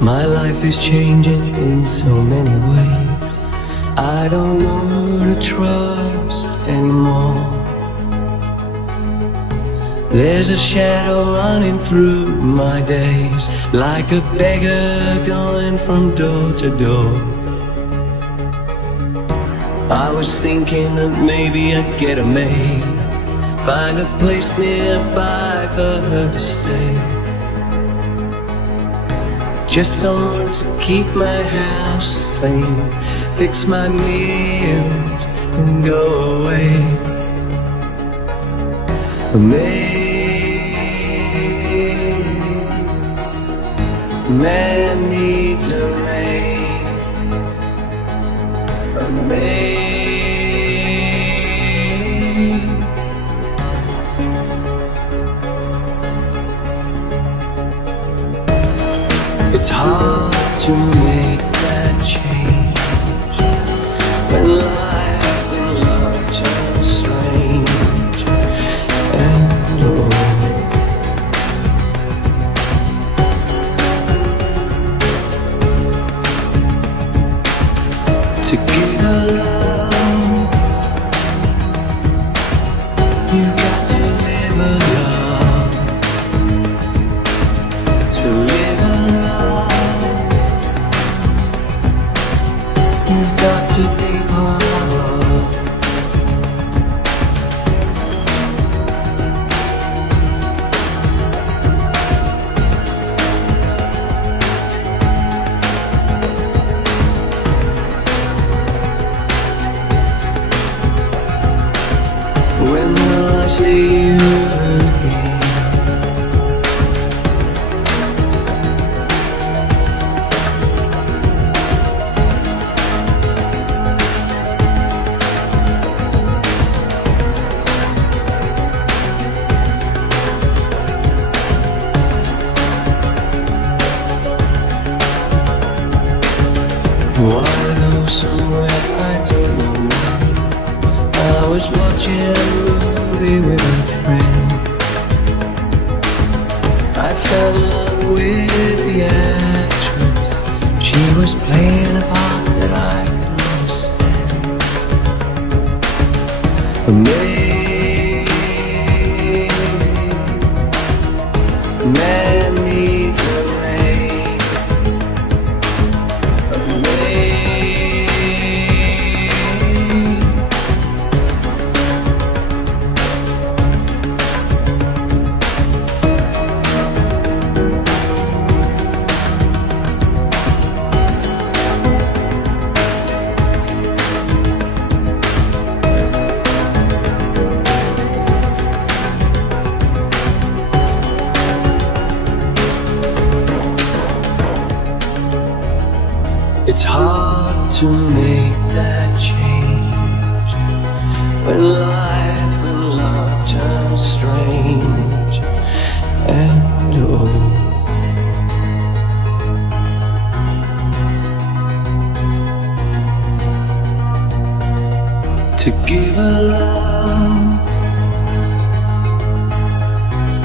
My life is changing in so many ways. I don't know who to trust anymore. There's a shadow running through my days, like a beggar going from door to door. I was thinking that maybe I'd get a maid, find a place nearby for her to stay. Just someone to keep my house clean, fix my meals and go away. A man needs a maid. A maid. It's hard to make that change when life and love turn strange and old. To give a love, you've got to live a love. To live a love, you've got to be part of. When will I see you again? Wanna go somewhere I don't know where. I was watching a movie with a friend. I fell in love with the actress. She was playing a part that I could understand. A man needs a maid. A maid. It's hard to make that change when life and love turn strange and old. To give a love,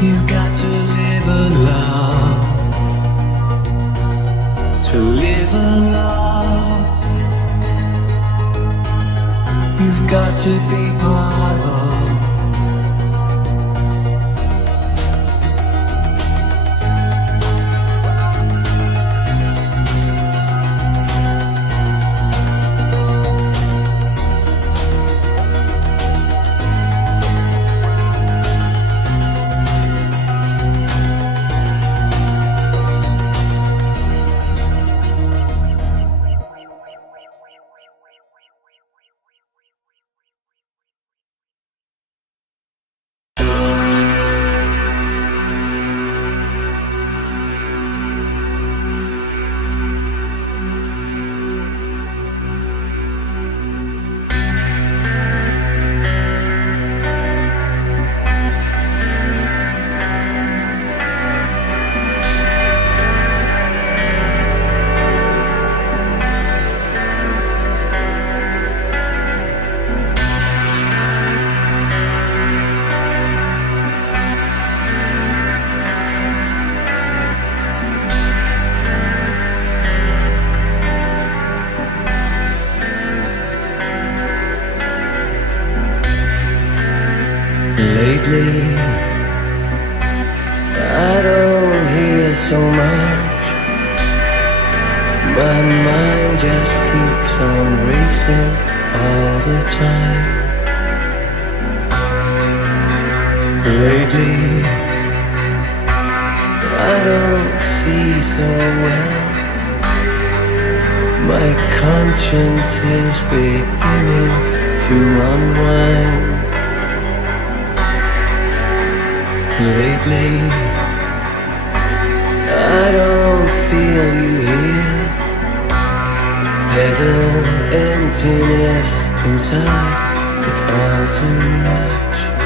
you've got to live a love. To live a love, you've got to be part of. I don't hear so much. My mind just keeps on racing all the time. Lately, I don't see so well. My conscience is beginning to unwind. Lately, I don't feel you here. There's an emptiness inside, it's all too much.